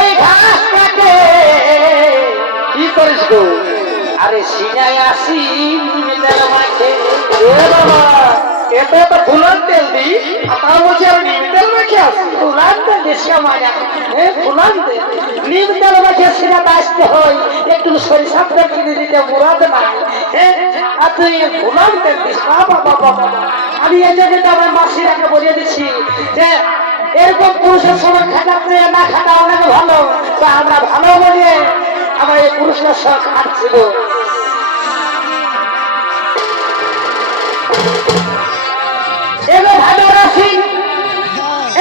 এই ঘাস কাটে কি করিস গো? আরে সিনাই আসি নিমের মাঝে। এ বাবা, এটা তো ফুলার তেল দি, তাও বলছি আমি নিম তেল মেখে আসি। ফুলান্তে দেশে মানে ফুলান্তে নিম তেল মাঝে সিনা আসতে হয়, একটু সরিষা তেল কিনে দিতে মুরাদ নাই। আর তুই ফুলান্তে দিস বাবা বাবা বাবা। আমি এই জায়গাটা আমার মাসিরাকে বলিয়ে দিচ্ছি যে এরকম পুরুষের সময় খাটাতে না খাটা অনেক ভালো, তো আমরা ভালো বলিয়ে আমরা এই পুরুষের সঙ্গে খাটছিল। এবার ভালো রাখি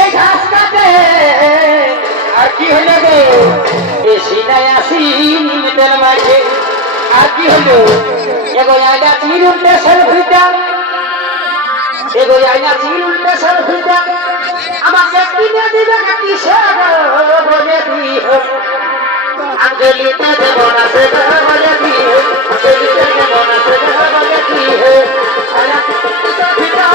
এই ঘাস কাটে আর কি হলো গো? এ সিনাই আসি নিমের মাঝে। আর কি হলো? এগো আইনা চিরুন দেশের ভিটা, এগো আইনা চিরুন দেশের ভিটা, আমাকে কিনে দিবে কিসে বলে দিও, আঞ্জলিতে দেব না সে বলে দিও, আঞ্জলিতে দেব না সে বলে দিও। আইনা চিরুন দেশের ভিটা,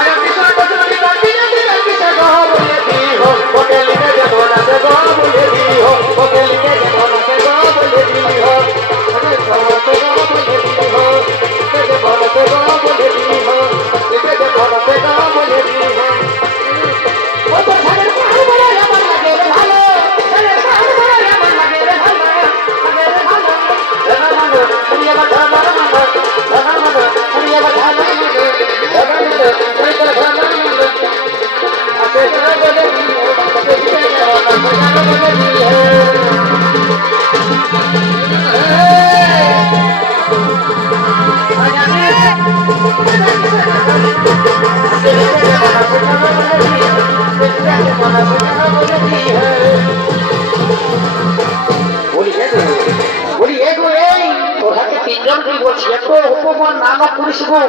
আইনা চিরুন দেশের ভিটা, কিনে দিবে কিসে বলে দিও, হোটেলিতে দেব না সে বলে দিও, হোটেলিতে দেব না সে বলে দিও, আরে সবাতে বলে দিও, এতে বলতে বলে দিও, এতে বলতে বলে দিও। ও তো সাদের পাহাড় বলে আমার লাগে রে ভালো, সাদের পাহাড় বলে আমার লাগে রে ভালো, লাগে রে ভালো। ধনা মানো, তুমি এবার ধনা মানো, ধনা মানো, তুমি এবার ধনা মানো, ধনা মানো, তুমি তো ধনা মানো। আতে ধনা বলে দিও, আতে ধনা বলে দিও। বলি এগো এই তোর হাতে তিনজন কি বলছি, এত অপমান নাম করিস গো।